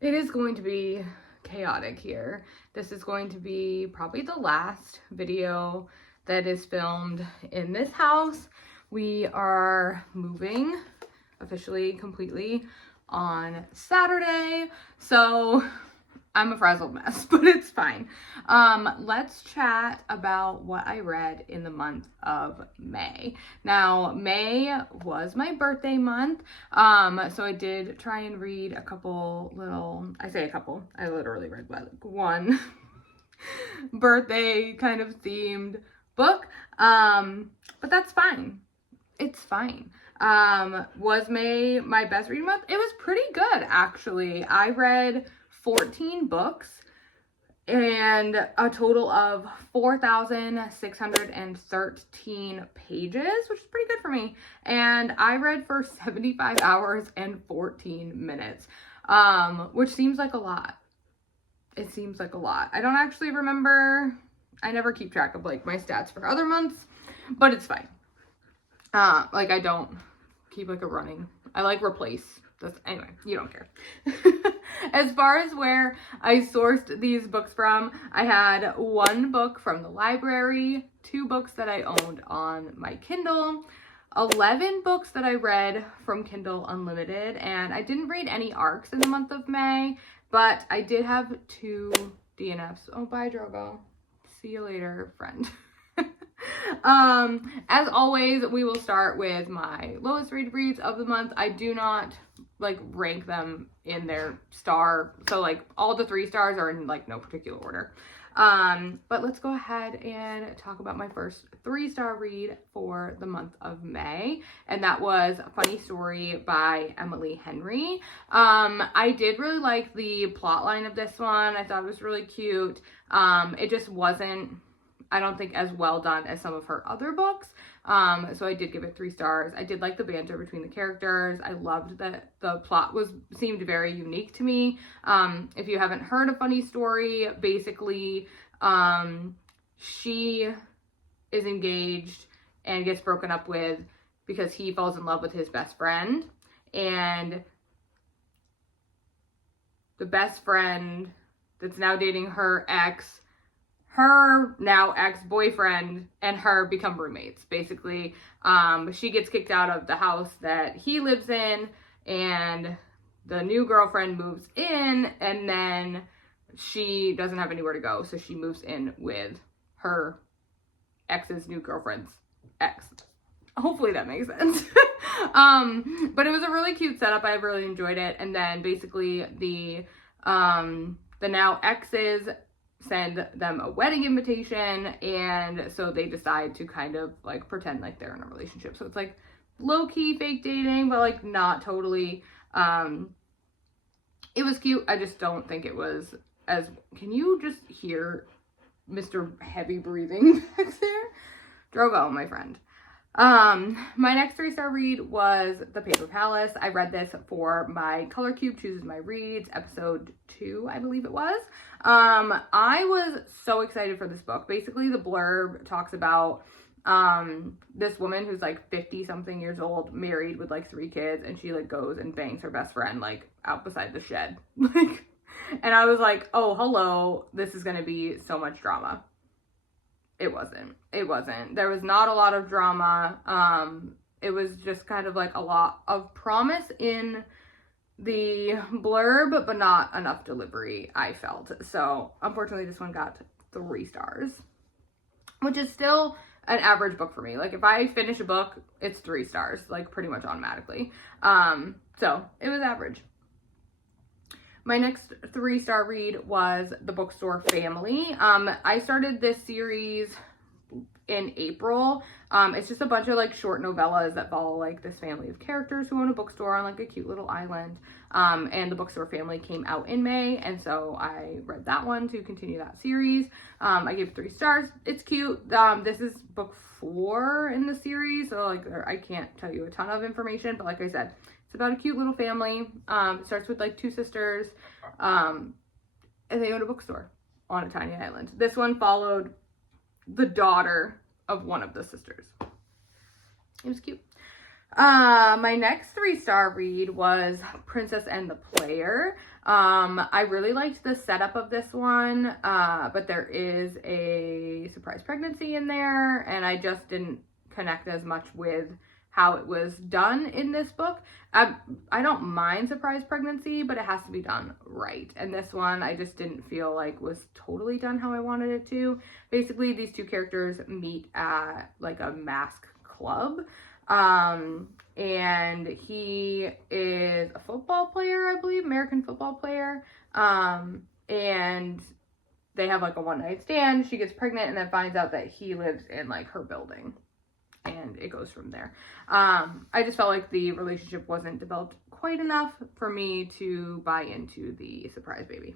It is going to be chaotic here. This is going to be probably the last video that is filmed in this house. We are moving officially, completely on Saturday. So I'm a frazzled mess, but it's fine. Let's chat about what I read in the month of May. Now, May was my birthday month, so I did try and read a couple little, I say a couple, I literally read like one birthday kind of themed book, but that's fine. It's fine. Was May my best reading month? It was pretty good, actually. I read 14 books and a total of 4,613 pages, which is pretty good for me. And I read for 75 hours and 14 minutes, which seems like a lot. It seems like a lot. I don't actually remember. I never keep track of like my stats for other months, but it's fine. Like I don't keep like a running. I like replace. Anyway, you don't care. As far as where I sourced these books from, I had one book from the library, 2 books that I owned on my Kindle, 11 books that I read from Kindle Unlimited, and I didn't read any ARCs in the month of May, but I did have 2 DNFs. Oh, bye, Drogo. See you later, friend. As always, we will start with my lowest rated reads of the month. I do not like rank them in their star, so like all the 3 stars are in like no particular order. But let's go ahead and talk about my first 3-star read for the month of May, and that was A Funny Story by Emily Henry. I did really like the plot line of this one. I thought it was really cute. It just wasn't, I don't think, as well done as some of her other books. So I did give it 3 stars. I did like the banter between the characters. I loved that the plot seemed very unique to me. If you haven't heard A Funny Story, basically, she is engaged and gets broken up with because he falls in love with his best friend. And the best friend that's now dating her now ex-boyfriend and her become roommates, basically. She gets kicked out of the house that he lives in, and the new girlfriend moves in, and then she doesn't have anywhere to go, so she moves in with her ex's new girlfriend's ex. Hopefully that makes sense. But it was a really cute setup. I really enjoyed it. And then basically the now exes send them a wedding invitation, and so they decide to kind of like pretend like they're in a relationship. So it's like low-key fake dating, but like not totally. It was cute. I just don't think it was as, can you just hear Mr. Heavy breathing back there? Drogo, my friend. My next 3-star read was The Paper Palace. I read this for my Color Cube Chooses My Reads, episode 2, I believe it was. I was so excited for this book. Basically, the blurb talks about this woman who's like 50 something years old, married with like 3 kids, and she like goes and bangs her best friend like out beside the shed. Like, and I was like, oh, hello, this is gonna be so much drama. It wasn't. There was not a lot of drama. It was just kind of like a lot of promise in the blurb, but not enough delivery, I felt. So unfortunately, this one got 3 stars, which is still an average book for me. Like if I finish a book, it's 3 stars, like pretty much automatically. So it was average. My next 3-star read was The Bookstore Family. I started this series in April. It's just a bunch of like short novellas that follow like this family of characters who own a bookstore on like a cute little island. And The Bookstore Family came out in May, and so I read that one to continue that series. I gave it 3 stars. It's cute. This is book 4 in the series, so like I can't tell you a ton of information, but like I said, it's about a cute little family. It starts with like 2 sisters, and they own a bookstore on a tiny island. This one followed the daughter of one of the sisters. It was cute. My next 3-star read was Princess and the Player. I really liked the setup of this one, but there is a surprise pregnancy in there, and I just didn't connect as much with how it was done in this book. I don't mind surprise pregnancy, but it has to be done right. And this one, I just didn't feel like was totally done how I wanted it to. Basically, these two characters meet at like a mask club. And he is a football player, I believe, American football player. And they have like a one-night stand. She gets pregnant and then finds out that he lives in like her building. And it goes from there. I just felt like the relationship wasn't developed quite enough for me to buy into the surprise baby.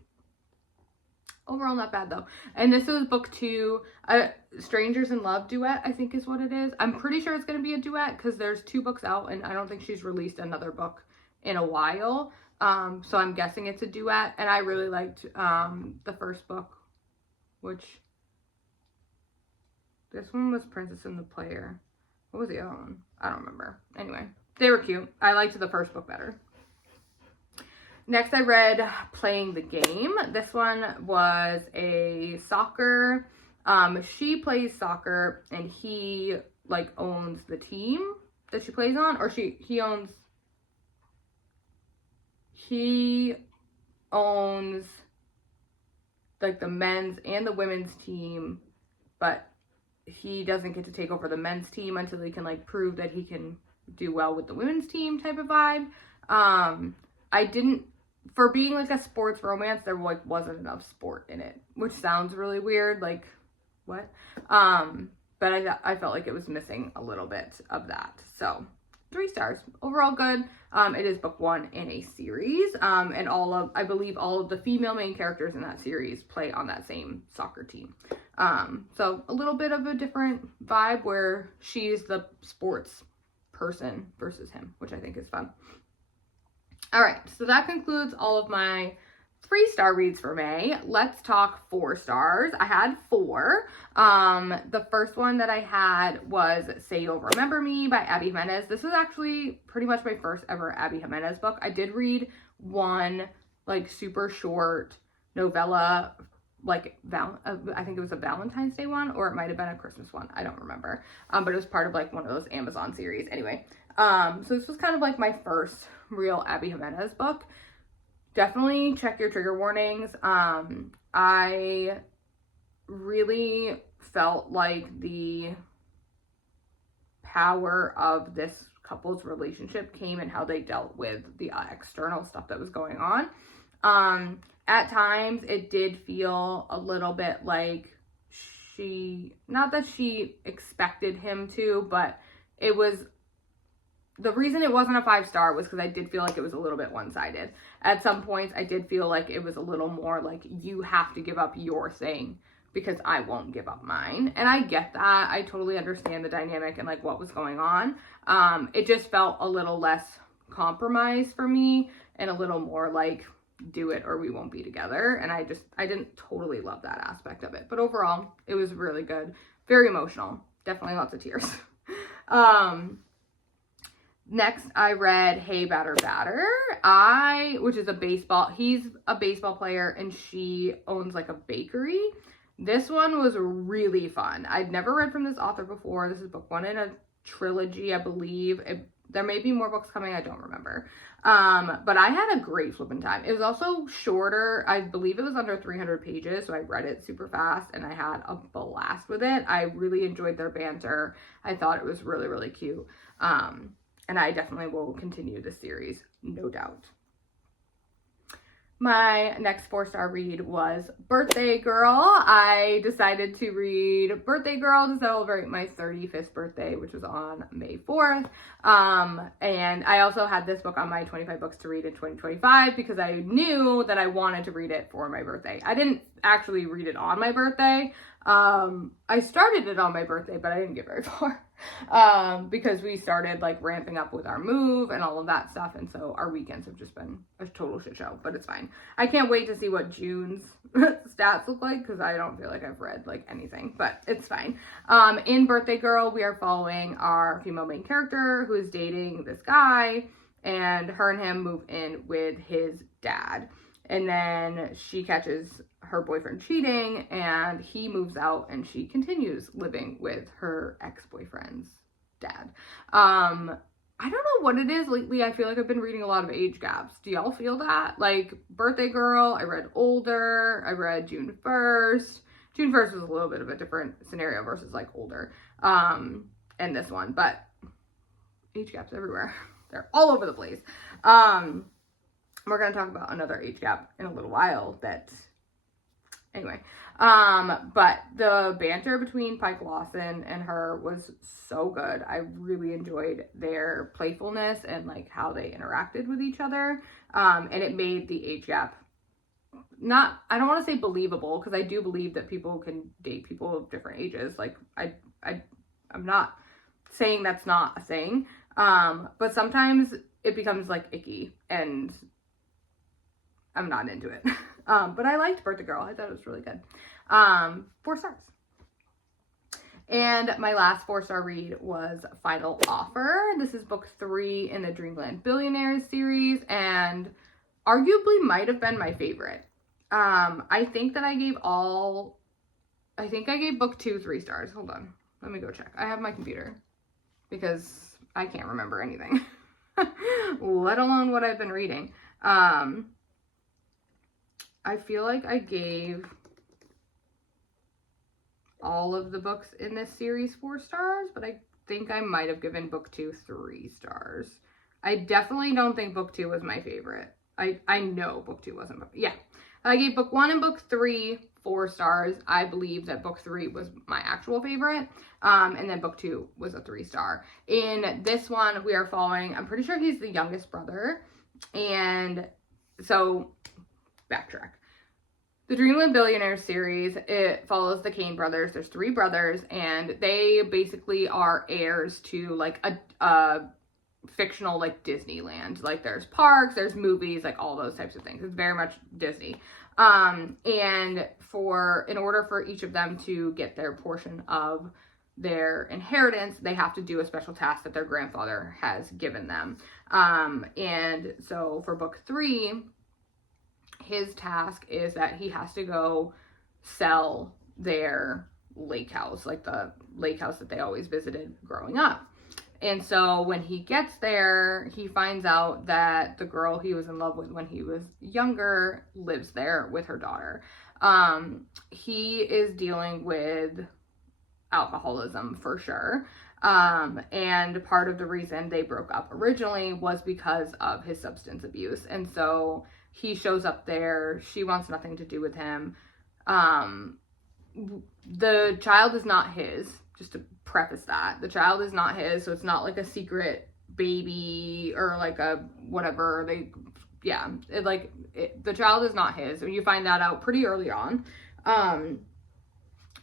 Overall, not bad though. And this is book 2, Strangers in Love duet, I think is what it is. I'm pretty sure it's going to be a duet because there's 2 books out and I don't think she's released another book in a while. So I'm guessing it's a duet. And I really liked the first book, which this one was Princess and the Player. What was the other one? I don't remember. Anyway, they were cute. I liked the first book better. Next, I read Playing the Game. This one was a soccer. She plays soccer, and he like owns the team that she plays on, or he owns like the men's and the women's team, but he doesn't get to take over the men's team until he can like prove that he can do well with the women's team type of vibe. For being like a sports romance, there like wasn't enough sport in it, which sounds really weird, like what? But I felt like it was missing a little bit of that. So 3 stars, overall good. It is book 1 in a series, and I believe all of the female main characters in that series play on that same soccer team. So a little bit of a different vibe where she's the sports person versus him, which I think is fun. All right, so that concludes all of my 3-star reads for May. Let's talk 4 stars. I had 4. The first one that I had was Say You'll Remember Me by Abby Jimenez. This was actually pretty much my first ever Abby Jimenez book. I did read one like super short novella, like I think it was a Valentine's Day one, or it might have been a Christmas one. I don't remember. But it was part of like one of those Amazon series. Anyway, so this was kind of like my first real Abby Jimenez book. Definitely check your trigger warnings. I really felt like the power of this couple's relationship came in how they dealt with the external stuff that was going on. At times it did feel a little bit like not that she expected him to, but it was, the reason it wasn't a 5-star was because I did feel like it was a little bit one-sided. At some points, I did feel like it was a little more like, you have to give up your thing because I won't give up mine. And I get that. I totally understand the dynamic and like what was going on. It just felt a little less compromise for me and a little more like, do it or we won't be together. And I didn't totally love that aspect of it. But overall, it was really good. Very emotional. Definitely lots of tears. Next, I read Hey Batter Batter, which is he's a baseball player and she owns like a bakery. This one was really fun. I'd never read from this author before. This is book 1 in a trilogy, I believe. There may be more books coming, I don't remember. But I had a great flipping time. It was also shorter. I believe it was under 300 pages, so I read it super fast and I had a blast with it. I really enjoyed their banter. I thought it was really, really cute. And I definitely will continue this series, no doubt. My next 4-star read was Birthday Girl. I decided to read Birthday Girl to celebrate my 35th birthday, which was on May 4th. And I also had this book on my 25 books to read in 2025 because I knew that I wanted to read it for my birthday. I didn't actually read it on my birthday. I started it on my birthday, but I didn't get very far. because we started like ramping up with our move and all of that stuff. And so our weekends have just been a total shit show, but it's fine. I can't wait to see what June's stats look like because I don't feel like I've read like anything, but it's fine. In Birthday Girl, we are following our female main character who is dating this guy, and her and him move in with his dad. And then she catches her boyfriend cheating and he moves out and she continues living with her ex-boyfriend's dad. I don't know what it is lately. I feel like I've been reading a lot of age gaps. Do y'all feel that? Like Birthday Girl, I read older. I read June 1st. June 1st was a little bit of a different scenario versus like older. And this one, but age gaps everywhere. They're all over the place. We're going to talk about another age gap in a little while anyway, but the banter between Pike Lawson and her was so good. I really enjoyed their playfulness and like how they interacted with each other. And it made the age gap I don't want to say believable, because I do believe that people can date people of different ages. Like I'm not saying that's not a thing. But sometimes it becomes like icky and I'm not into it. But I liked Birthday Girl. I thought it was really good. 4 stars. And my last 4-star read was Final Offer. This is book 3 in the Dreamland Billionaires series and arguably might have been my favorite. I think I gave book 2 3 stars. Hold on. Let me go check. I have my computer because I can't remember anything, let alone what I've been reading. I feel like I gave all of the books in this series 4 stars, but I think I might have given book 2 3 stars. I definitely don't think book 2 was my favorite. I know book 2 wasn't. Yeah. I gave book 1 and book 3 4 stars. I believe that book 3 was my actual favorite. And then book 2 was a 3-star. In this one, we are following, I'm pretty sure he's the youngest brother. And so, backtrack. The Dreamland Billionaire series, it follows the Kane brothers. There's 3 brothers, and they basically are heirs to like a fictional like Disneyland. Like there's parks, there's movies, like all those types of things. It's very much Disney. And in order for each of them to get their portion of their inheritance, they have to do a special task that their grandfather has given them. And so for book 3, his task is that he has to go sell their lake house, like the lake house that they always visited growing up. And so when he gets there, he finds out that the girl he was in love with when he was younger lives there with her daughter. He is dealing with alcoholism for sure. And part of the reason they broke up originally was because of his substance abuse. And so he shows up there. She wants nothing to do with him. The child is not his, just to preface that. The child is not his, so it's not like a secret baby or like a whatever. The child is not his. And you find that out pretty early on.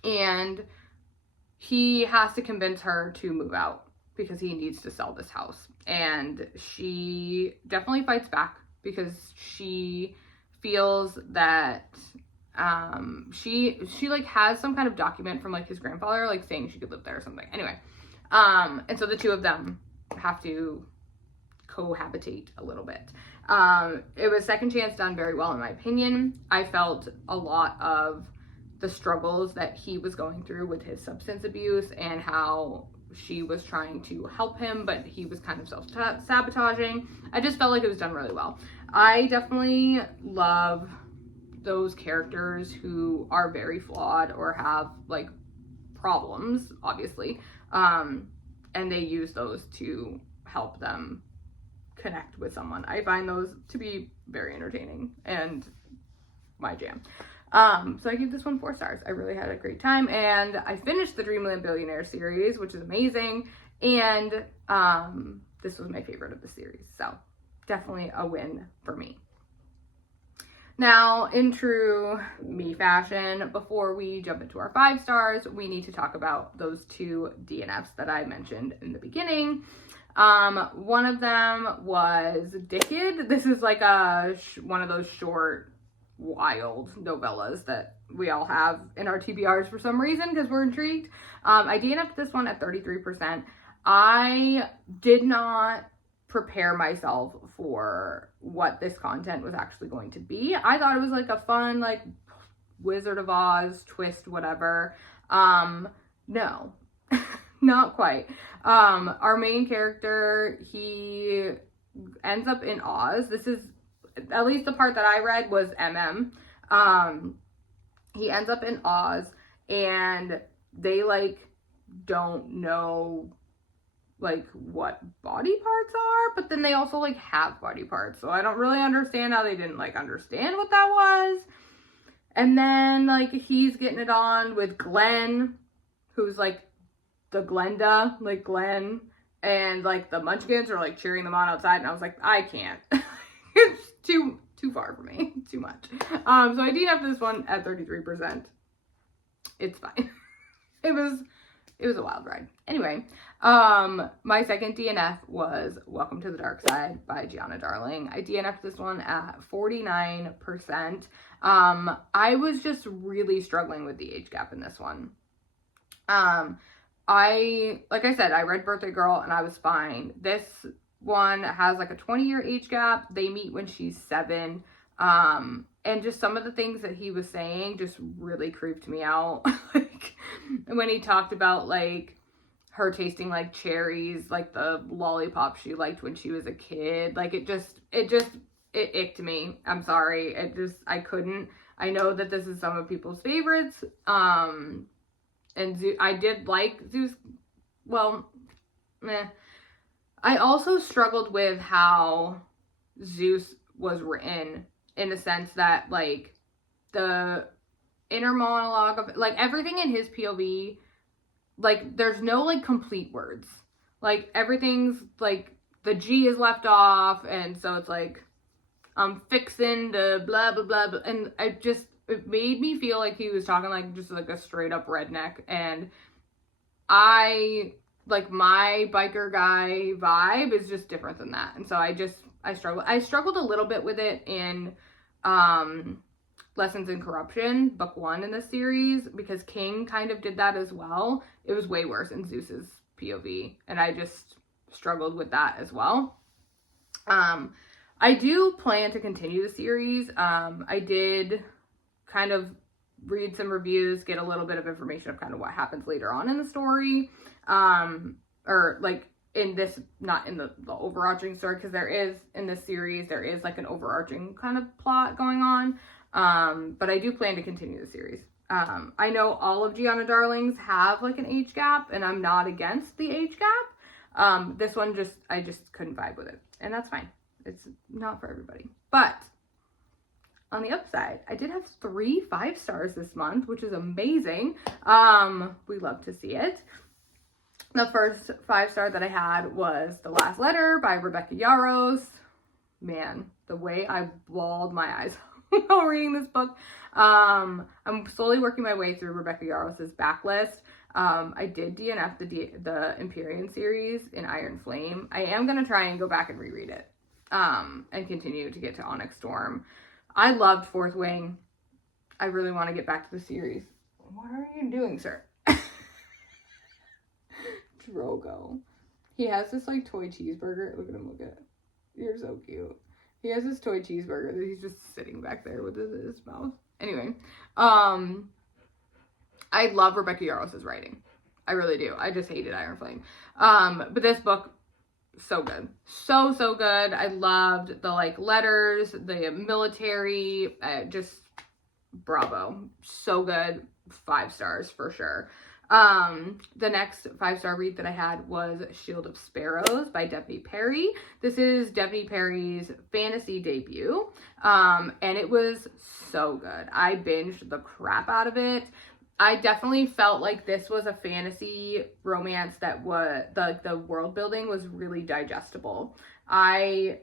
And he has to convince her to move out because he needs to sell this house. And she definitely fights back because she feels that she like has some kind of document from like his grandfather like saying she could live there or something. Anyway, and so the two of them have to cohabitate a little bit. It was Second Chance done very well in my opinion. I felt a lot of the struggles that he was going through with his substance abuse and how she was trying to help him, but he was kind of self-sabotaging. I just felt like it was done really well. I definitely love those characters who are very flawed or have like problems, obviously. And they use those to help them connect with someone. I find those to be very entertaining and my jam. So I give this one 4 stars. I really had a great time, and I finished the Dreamland Billionaire series, which is amazing, and this was my favorite of the series, so definitely a win for me. Now, in true me fashion, before we jump into our 5 stars, we need to talk about those 2 DNFs that I mentioned in the beginning. One of them was Dickid. This is like one of those short, wild novellas that we all have in our TBRs for some reason because we're intrigued. I DNF'd this one at 33%. I did not prepare myself for what this content was actually going to be. I thought it was like a fun, like, Wizard of Oz twist, whatever. No, not quite. Our main character, he ends up in Oz. This is, at least the part that I read was MM. He ends up in Oz, and they, like, don't know, like, what body parts are, but then they also, like, have body parts, so I don't really understand how they didn't, like, understand what that was. And then, like, he's getting it on with Glenn, who's, like, the Glenda, like, Glenn, and, like, the Munchkins are, like, cheering them on outside, and I was like, I can't. It's too far for me, too much. So I DNF'd this one at 33%. It's fine. It was a wild ride. Anyway, my second DNF was Welcome to the Dark Side by Gianna Darling. I DNF'd this one at 49%. I was just really struggling with the age gap in this one. Like I said, I read Birthday Girl and I was fine. This one has like a 20-year age gap. They meet when she's 7. And just some of the things that he was saying just really creeped me out. Like, when he talked about, like, her tasting like cherries, like the lollipop she liked when she was a kid. Like, it icked me. I'm sorry. I couldn't. I know that this is some of people's favorites. And I did like Zeus. Well, meh. I also struggled with how Zeus was written, in the sense that, like, the inner monologue of, like, everything in his POV, like, there's no, like, complete words. Like, everything's, like, the G is left off, and so it's like, I'm fixing the blah, blah, blah, blah, and it made me feel like he was talking, like, just, like, a straight-up redneck, and like, my biker guy vibe is just different than that, and so I struggled a little bit with it in Lessons in Corruption, book 1 in the series, because King kind of did that as well. It was way worse in Zeus's POV, and I just struggled with that as well. I do plan to continue the series. I did kind of read some reviews, get a little bit of information of kind of what happens later on in the story, or, like, in this, not in the overarching story, because there is, in this series, there is, like, an overarching kind of plot going on, but I do plan to continue the series. I know all of Gianna Darling's have, like, an age gap, and I'm not against the age gap. This one I just couldn't vibe with it, and that's fine. It's not for everybody. But on the upside, I did have 3 5 stars this month, which is amazing. We love to see it. The first 5-star that I had was The Last Letter by Rebecca Yarros. Man, the way I bawled my eyes while reading this book. I'm slowly working my way through Rebecca Yarros' backlist. I did DNF the Empyrean series in Iron Flame. I am going to try and go back and reread it, and continue to get to Onyx Storm. I loved Fourth Wing. I really want to get back to the series. What are you doing, sir? Drogo. He has this, like, toy cheeseburger. Look at him, look at it. You're so cute. He has this toy cheeseburger that he's just sitting back there with his mouth. Anyway, I love Rebecca Yarros' writing. I really do. I just hated Iron Flame. But this book, so good. So good. I loved the, like, letters, the military, just bravo. So good. 5 stars for sure. The next 5-star read that I had was Shield of Sparrows by Devney Perry. This is Devney Perry's fantasy debut, and it was so good. I binged the crap out of it. I definitely felt like this was a fantasy romance that was, the world building was really digestible. I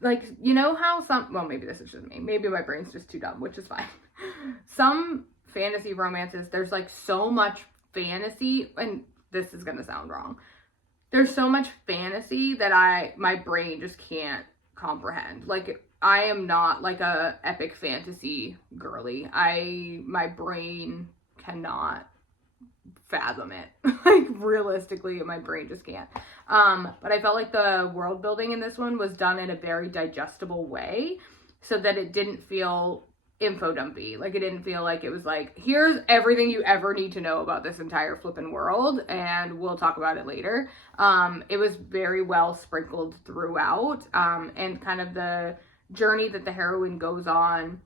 like, you know how well, maybe this is just me. Maybe my brain's just too dumb, which is fine. Some fantasy romances, there's like so much fantasy, and this is gonna sound wrong. There's so much fantasy that my brain just can't comprehend. Like, I am not like a epic fantasy girly. My brain cannot fathom it. Like, realistically, my brain just can't. But I felt like the world building in this one was done in a very digestible way, so that it didn't feel info dumpy. Like, it didn't feel like it was like, here's everything you ever need to know about this entire flippin' world, and we'll talk about it later. It was very well sprinkled throughout, and kind of the journey that the heroine goes on,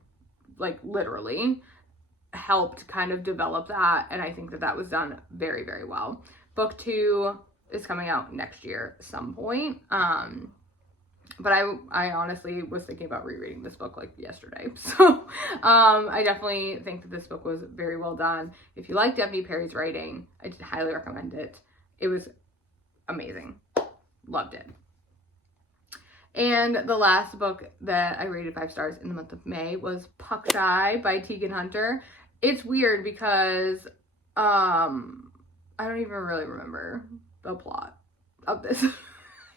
like, literally helped kind of develop that, and I think that was done very, very well. Book 2 is coming out next year at some point. But I honestly was thinking about rereading this book like yesterday. So I definitely think that this book was very well done. If you like Devney Perry's writing, I highly recommend it. It was amazing. Loved it. And the last book that I rated 5 stars in the month of May was Puck Shy by Tegan Hunter. It's weird because I don't even really remember the plot of this.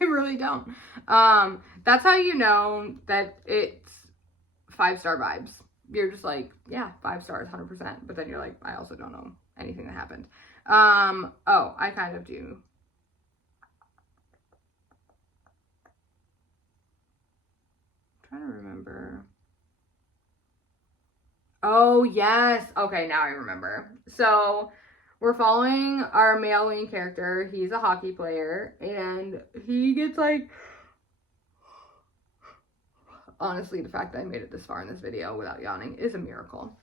I really don't. That's how you know that it's 5-star vibes. You're just like, yeah, 5 stars, 100%. But then you're like, I also don't know anything that happened. Oh, I kind of do. I'm trying to remember. Oh, yes. Okay, now I remember. So we're following our male main character. He's a hockey player, and he gets like, honestly, the fact that I made it this far in this video without yawning is a miracle.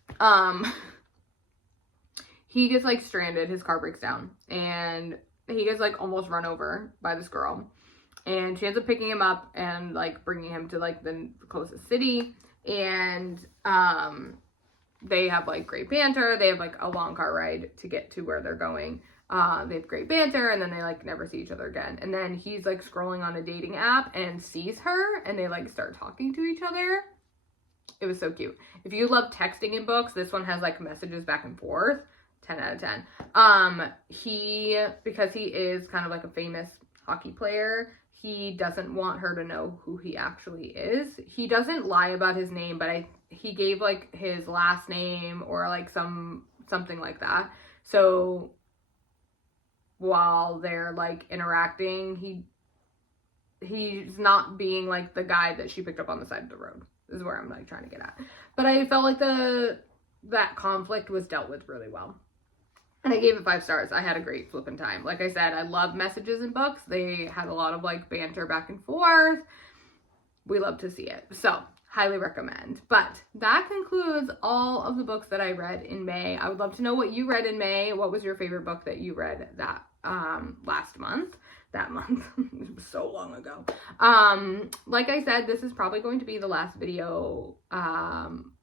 He gets like stranded, his car breaks down, and he gets like almost run over by this girl, and she ends up picking him up and like bringing him to like the closest city, and they have like great banter. They have like a long car ride to get to where they're going. They have great banter, and then they like never see each other again. And then he's like scrolling on a dating app and sees her, and they like start talking to each other. It was so cute. If you love texting in books, this one has like messages back and forth. 10 out of 10. Because he is kind of like a famous hockey player, he doesn't want her to know who he actually is. He doesn't lie about his name, but he gave like his last name or like something like that. So while they're like interacting, he's not being like the guy that she picked up on the side of the road, is where I'm like trying to get at. But I felt like that conflict was dealt with really well. And I gave it 5 stars. I had a great flipping time. Like I said, I love messages in books. They had a lot of like banter back and forth. We love to see it. So highly recommend. But that concludes all of the books that I read in May. I would love to know what you read in May. What was your favorite book that you read that last month? That month. It was so long ago. Like I said, this is probably going to be the last video,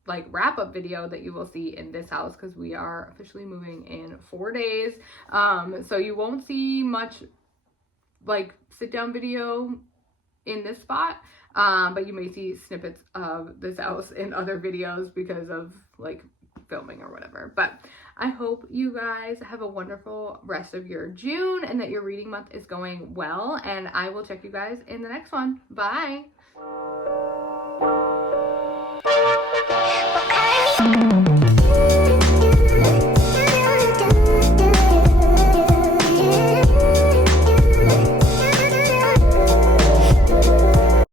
like wrap-up video that you will see in this house, because we are officially moving in 4 days. So you won't see much like sit-down video in this spot, but you may see snippets of this house in other videos because of like filming or whatever. But I hope you guys have a wonderful rest of your June and that your reading month is going well, and I will check you guys in the next one. Bye.